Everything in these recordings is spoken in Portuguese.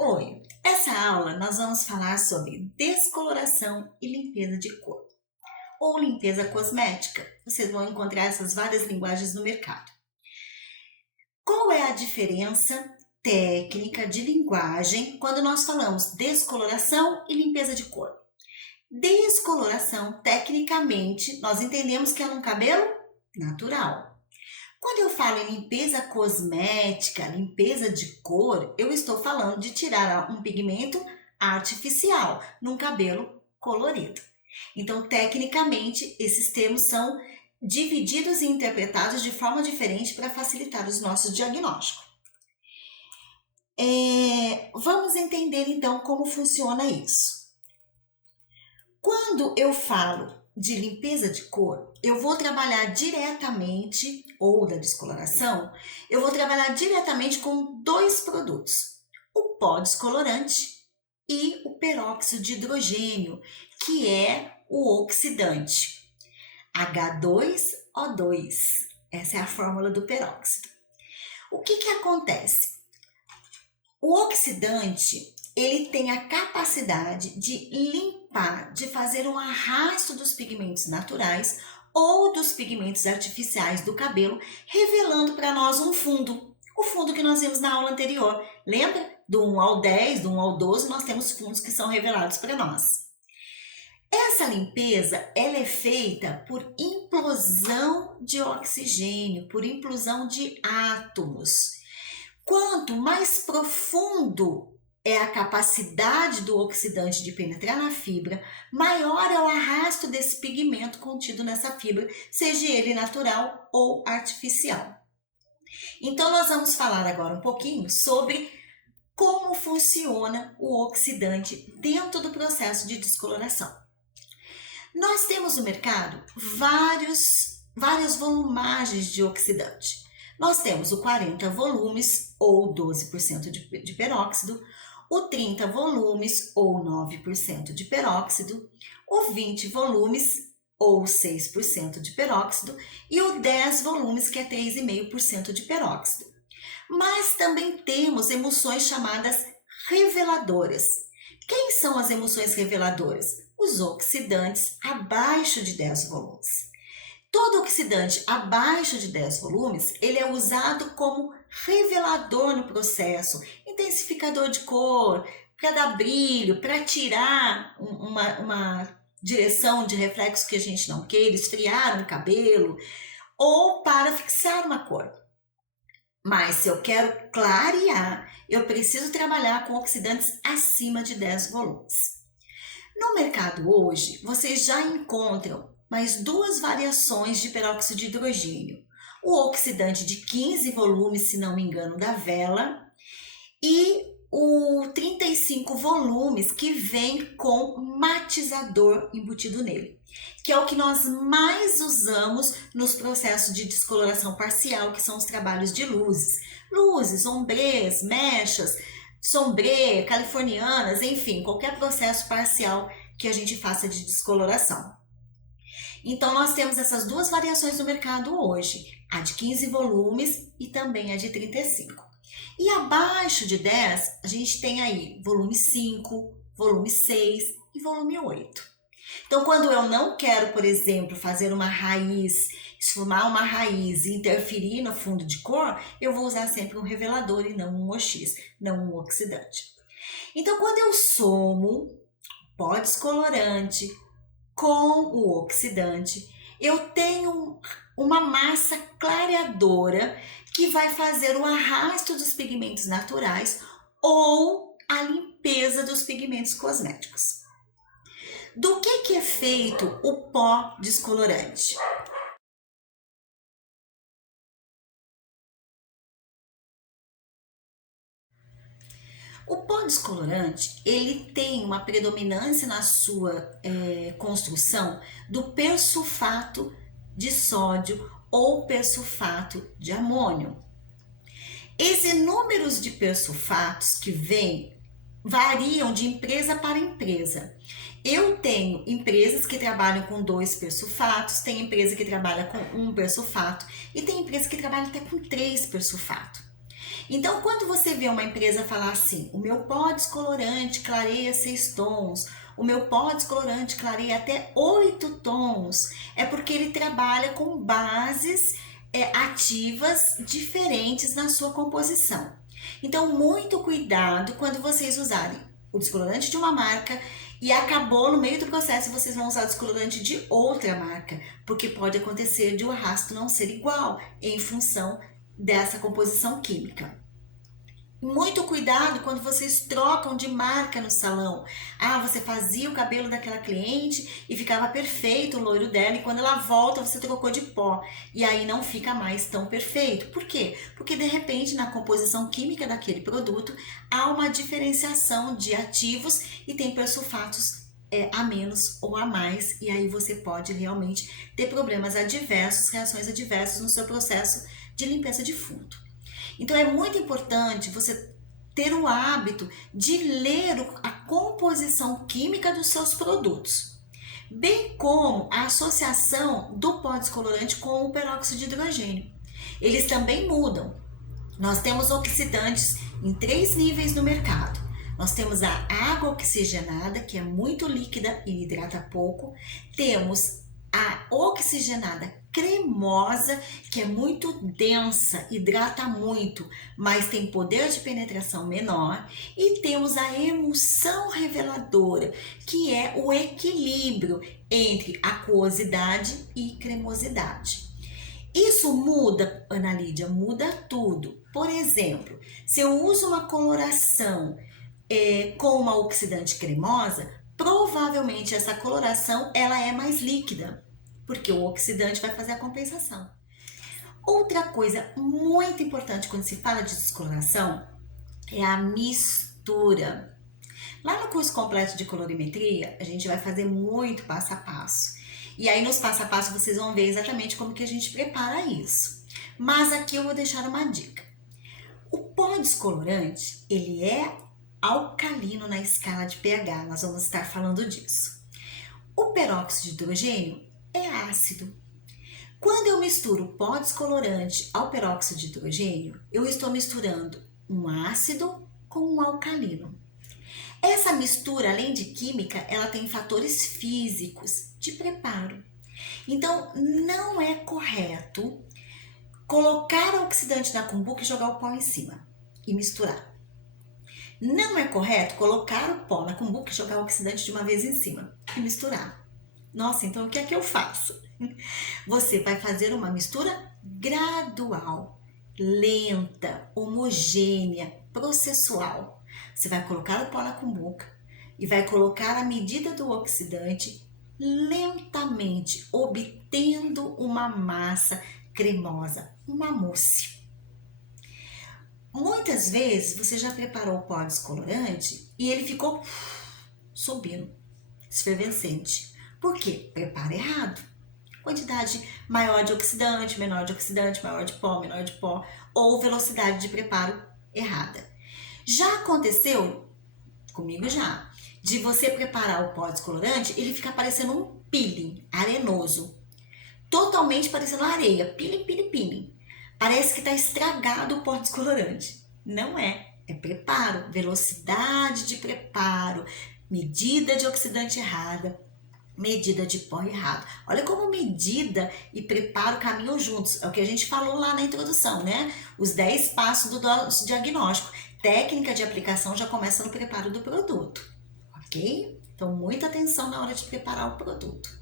Oi, essa aula nós vamos falar sobre descoloração e limpeza de cor, ou limpeza cosmética. Vocês vão encontrar essas várias linguagens no mercado. Qual é a diferença técnica de linguagem quando nós falamos descoloração e limpeza de cor? Descoloração, tecnicamente, nós entendemos que é num cabelo natural. Quando eu falo em limpeza cosmética, limpeza de cor, eu estou falando de tirar um pigmento artificial num cabelo colorido. Então, tecnicamente, esses termos são divididos e interpretados de forma diferente para facilitar os nossos diagnósticos. Vamos entender então como funciona isso. Quando eu falo de limpeza de cor, eu vou trabalhar diretamente, ou da descoloração, eu vou trabalhar diretamente com dois produtos, o pó descolorante e o peróxido de hidrogênio, que é o oxidante, H2O2. Essa é a fórmula do peróxido. O que acontece? O oxidante, ele tem a capacidade de limpar, de fazer um arrasto dos pigmentos naturais ou dos pigmentos artificiais do cabelo, revelando para nós um fundo. O fundo que nós vimos na aula anterior. Lembra? Do 1 ao 10, do 1 ao 12, nós temos fundos que são revelados para nós. Essa limpeza, ela é feita por implosão de oxigênio, por implosão de átomos. Quanto mais profundo é a capacidade do oxidante de penetrar na fibra, maior é o arrasto desse pigmento contido nessa fibra, seja ele natural ou artificial. Então, nós vamos falar agora um pouquinho sobre como funciona o oxidante dentro do processo de descoloração. Nós temos no mercado várias volumagens de oxidante. Nós temos o 40 volumes, ou 12% de peróxido, o 30 volumes, ou 9% de peróxido, o 20 volumes, ou 6% de peróxido, e o 10 volumes, que é 3,5% de peróxido. Mas também temos emulsões chamadas reveladoras. Quem são as emulsões reveladoras? Os oxidantes abaixo de 10 volumes. Todo oxidante abaixo de 10 volumes, ele é usado como revelador no processo, intensificador de cor, para dar brilho, para tirar uma direção de reflexo que a gente não queira, esfriar um cabelo, ou para fixar uma cor. Mas se eu quero clarear, eu preciso trabalhar com oxidantes acima de 10 volumes. No mercado hoje, vocês já encontram mais duas variações de peróxido de hidrogênio. O oxidante de 15 volumes, se não me engano, da Wella, e o 35 volumes, que vem com matizador embutido nele, que é o que nós mais usamos nos processos de descoloração parcial, que são os trabalhos de luzes, ombrês, mechas, sombrê, californianas, enfim, qualquer processo parcial que a gente faça de descoloração. Então, nós temos essas duas variações no mercado hoje, a de 15 volumes e também a de 35. E abaixo de 10, a gente tem aí volume 5, volume 6 e volume 8. Então, quando eu não quero, por exemplo, fazer uma raiz, esfumar uma raiz e interferir no fundo de cor, eu vou usar sempre um revelador e não um OX, não um oxidante. Então, quando eu somo pó descolorante com o oxidante, eu tenho uma massa clareadora que vai fazer o arrasto dos pigmentos naturais ou a limpeza dos pigmentos cosméticos. Do que é feito o pó descolorante? O pó descolorante, ele tem uma predominância na sua construção do persulfato de sódio ou persulfato de amônio. Esses números de persulfatos que vêm variam de empresa para empresa. Eu tenho empresas que trabalham com 2 persulfatos, tem empresa que trabalha com 1 persulfato e tem empresa que trabalha até com 3 persulfatos. Então, quando você vê uma empresa falar assim, o meu pó descolorante clareia 6 tons, o meu pó descolorante clareia até 8 tons, é porque ele trabalha com bases ativas diferentes na sua composição. Então, muito cuidado quando vocês usarem o descolorante de uma marca e acabou no meio do processo vocês vão usar o descolorante de outra marca, porque pode acontecer de o arrasto não ser igual em função dessa composição química. Muito cuidado quando vocês trocam de marca no salão. Ah, você fazia o cabelo daquela cliente e ficava perfeito o loiro dela, e quando ela volta você trocou de pó. E aí não fica mais tão perfeito. Por quê? Porque de repente na composição química daquele produto há uma diferenciação de ativos e tem persulfatos a menos ou a mais. E aí você pode realmente ter problemas adversos, reações adversas no seu processo de limpeza de fundo. Então é muito importante você ter o hábito de ler a composição química dos seus produtos, bem como a associação do pó descolorante com o peróxido de hidrogênio. Eles também mudam. Nós temos oxidantes em 3 níveis no mercado. Nós temos a água oxigenada, que é muito líquida e hidrata pouco. Temos a oxigenada cremosa, que é muito densa, hidrata muito, mas tem poder de penetração menor. E temos a emulsão reveladora, que é o equilíbrio entre aquosidade e cremosidade. Isso muda, Ana Lídia, muda tudo. Por exemplo, se eu uso uma coloração com uma oxidante cremosa, provavelmente essa coloração ela é mais líquida, porque o oxidante vai fazer a compensação. Outra coisa muito importante quando se fala de descoloração é a mistura. Lá no curso completo de colorimetria, a gente vai fazer muito passo a passo. E aí nos passo a passo vocês vão ver exatamente como que a gente prepara isso. Mas aqui eu vou deixar uma dica. O pó descolorante, ele é alcalino na escala de pH, nós vamos estar falando disso. O peróxido de hidrogênio é ácido. Quando eu misturo o pó descolorante ao peróxido de hidrogênio, eu estou misturando um ácido com um alcalino. Essa mistura, além de química, ela tem fatores físicos de preparo. Então, não é correto colocar o oxidante na cumbuca e jogar o pó em cima e misturar. Não é correto colocar o pó na cumbuca e jogar o oxidante de uma vez em cima e misturar. Nossa, então o que é que eu faço? Você vai fazer uma mistura gradual, lenta, homogênea, processual. Você vai colocar o pó na cumbuca e vai colocar a medida do oxidante lentamente, obtendo uma massa cremosa, uma mousse. Muitas vezes você já preparou o pó descolorante e ele ficou subindo, esfervescente. Por quê? Prepara errado. Quantidade maior de oxidante, menor de oxidante, maior de pó, menor de pó, ou velocidade de preparo errada. Já aconteceu comigo já, de você preparar o pó descolorante, ele fica parecendo um peeling arenoso, totalmente parecendo areia, peeling, peeling, peeling. Parece que está estragado o pó descolorante. Não é, é preparo, velocidade de preparo, medida de oxidante errada, medida de pó errado. Olha como medida e preparo caminham juntos. É o que a gente falou lá na introdução, né? Os 10 passos do nosso diagnóstico. Técnica de aplicação já começa no preparo do produto, ok? Então, muita atenção na hora de preparar o produto.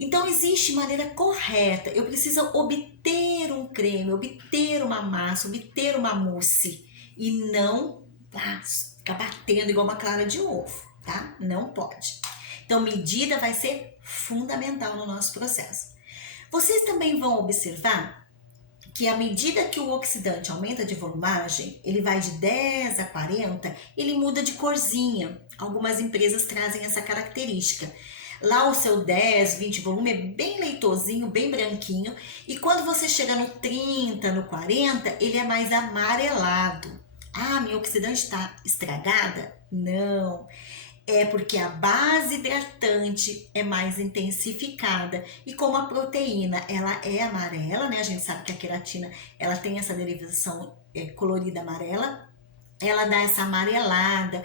Então, existe maneira correta. Eu preciso obter um creme, obter uma massa, obter uma mousse e não ficar batendo igual uma clara de ovo, tá? Não pode. Então, medida vai ser fundamental no nosso processo. Vocês também vão observar que à medida que o oxidante aumenta de volumagem, ele vai de 10 a 40, ele muda de corzinha. Algumas empresas trazem essa característica. Lá o seu 10, 20 volume é bem leitosinho, bem branquinho. E quando você chega no 30, no 40, ele é mais amarelado. Ah, minha oxidante está estragada? Não. É porque a base hidratante é mais intensificada e como a proteína ela é amarela, né? A gente sabe que a queratina ela tem essa derivação colorida amarela, ela dá essa amarelada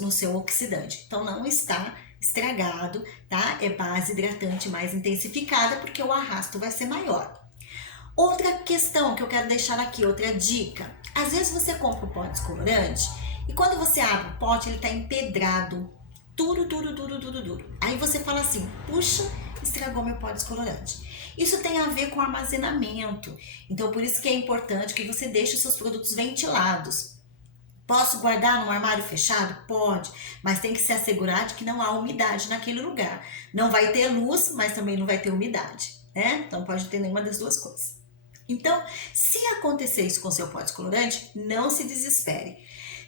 no seu oxidante. Então não está estragado, tá? É base hidratante mais intensificada porque o arrasto vai ser maior. Outra questão que eu quero deixar aqui, outra dica. Às vezes você compra o pó descolorante e quando você abre o pote ele tá empedrado, duro. Aí você fala assim, puxa, estragou meu pó descolorante. Isso tem a ver com armazenamento. Então por isso que é importante que você deixe os seus produtos ventilados. Posso guardar num armário fechado? Pode, mas tem que se assegurar de que não há umidade naquele lugar. Não vai ter luz, mas também não vai ter umidade, né? Então pode ter nenhuma das duas coisas. Então, se acontecer isso com seu pó descolorante, não se desespere.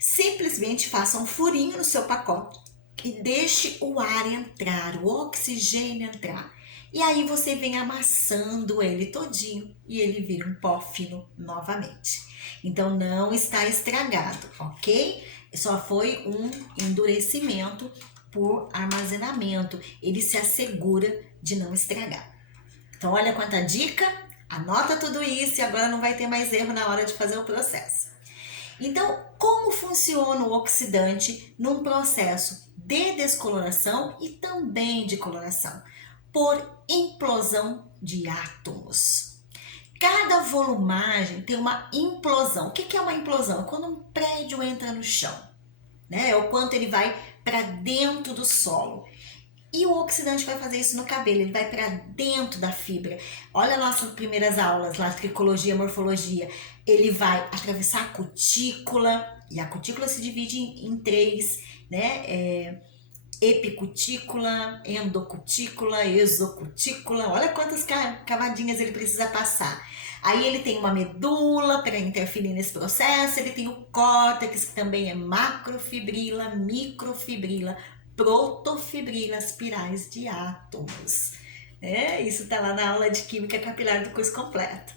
Simplesmente faça um furinho no seu pacote e deixe o ar entrar, o oxigênio entrar. E aí você vem amassando ele todinho e ele vira um pó fino novamente. Então não está estragado, ok? Só foi um endurecimento por armazenamento. Ele se assegura de não estragar. Então olha quanta dica, anota tudo isso e agora não vai ter mais erro na hora de fazer o processo. Então, como funciona o oxidante num processo de descoloração e também de coloração? Por implosão de átomos. Cada volumagem tem uma implosão. O que é uma implosão? É quando um prédio entra no chão, né? É o quanto ele vai para dentro do solo. E o oxidante vai fazer isso no cabelo, ele vai para dentro da fibra. Olha nossas primeiras aulas lá, tricologia, morfologia. Ele vai atravessar a cutícula, e a cutícula se divide em três, né? Epicutícula, endocutícula, exocutícula. Olha quantas cavadinhas ele precisa passar. Aí ele tem uma medula para interferir nesse processo, ele tem o córtex, que também é macrofibrila, microfibrila, protofibrila, espirais de átomos. Isso está lá na aula de Química Capilar do curso completo.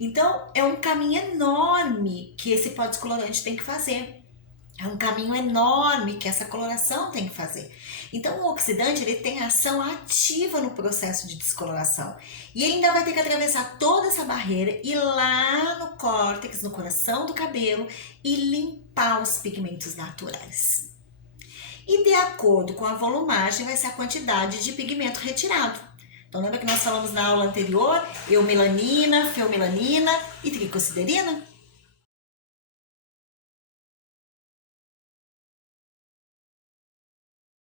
Então, é um caminho enorme que esse pó descolorante tem que fazer. É um caminho enorme que essa coloração tem que fazer. Então, o oxidante ele tem ação ativa no processo de descoloração. E ele ainda vai ter que atravessar toda essa barreira, ir lá no córtex, no coração do cabelo e limpar os pigmentos naturais. E de acordo com a volumagem, vai ser a quantidade de pigmento retirado. Então, lembra que nós falamos na aula anterior, eumelanina, feomelanina e tricosiderina?